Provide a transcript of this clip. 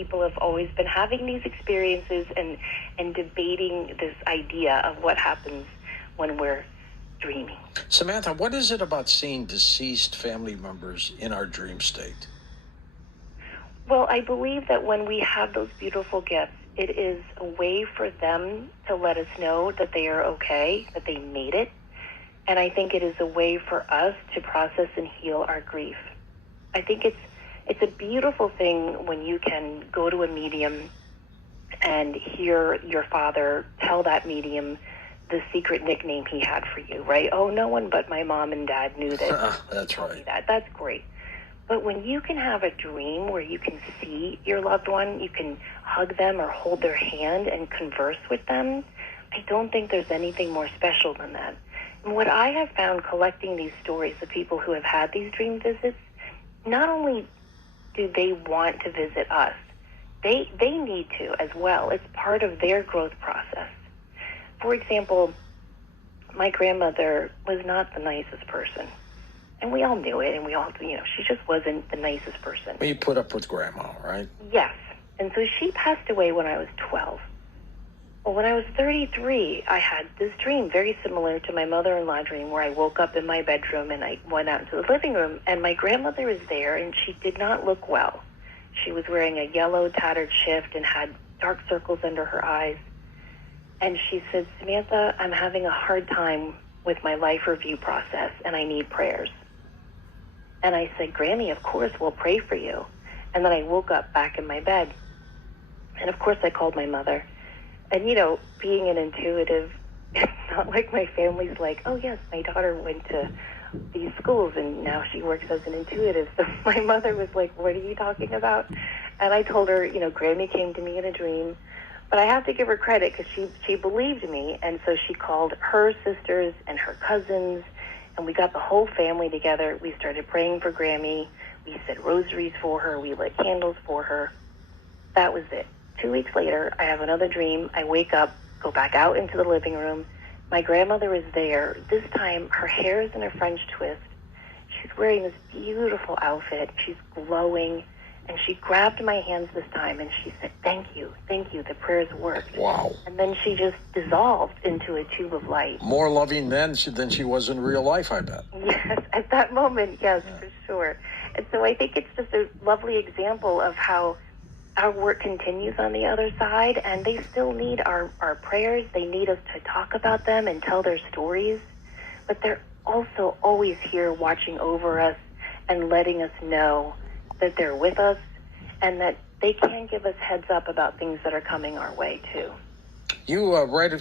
People have always been having these experiences and debating this idea of what happens when we're dreaming. Samantha, what is it about seeing deceased family members in our dream state? Well, I believe that when we have those beautiful gifts, it is a way for them to let us know that they are okay, that they made it. And I think it is a way for us to process and heal our grief. I think it's a beautiful thing when you can go to a medium and hear your father tell that medium the secret nickname he had for you, right? Oh, no one but my mom and dad knew that. That's right. That's great. But when you can have a dream where you can see your loved one, you can hug them or hold their hand and converse with them, I don't think there's anything more special than that. And what I have found collecting these stories of people who have had these dream visits, not only do they want to visit us, they need to as well. It's part of their growth process. For example, my grandmother was not the nicest person. And we all knew it, and we all, she just wasn't the nicest person. Well, you put up with grandma, right? Yes. And so she passed away when I was 12. Well, when I was 33, I had this dream very similar to my mother-in-law dream where I woke up in my bedroom and I went out into the living room, and my grandmother was there, and she did not look well. She was wearing a yellow tattered shift and had dark circles under her eyes. And she said, Samantha, I'm having a hard time with my life review process, and I need prayers. And I said, Grammy, of course, we'll pray for you. And then I woke up back in my bed. And of course, I called my mother. And, being an intuitive, it's not like my family's like, oh, yes, my daughter went to these schools and now she works as an intuitive. So my mother was like, what are you talking about? And I told her, Grammy came to me in a dream. But I have to give her credit because she believed me. And so she called her sisters and her cousins, and we got the whole family together. We started praying for Grammy. We said rosaries for her. We lit candles for her. That was it. 2 weeks later, I have another dream. I wake up, go back out into the living room. My grandmother is there. This time, her hair is in a French twist. She's wearing this beautiful outfit. She's glowing. And she grabbed my hands this time and she said, thank you, the prayers worked. Wow. And then she just dissolved into a tube of light. More loving then than she was in real life, I bet. Yes, at that moment, yes, yeah. For sure. And so I think it's just a lovely example of how our work continues on the other side, and they still need our prayers. They need us to talk about them and tell their stories. But they're also always here watching over us and letting us know that they're with us and that they can give us heads up about things that are coming our way too. You write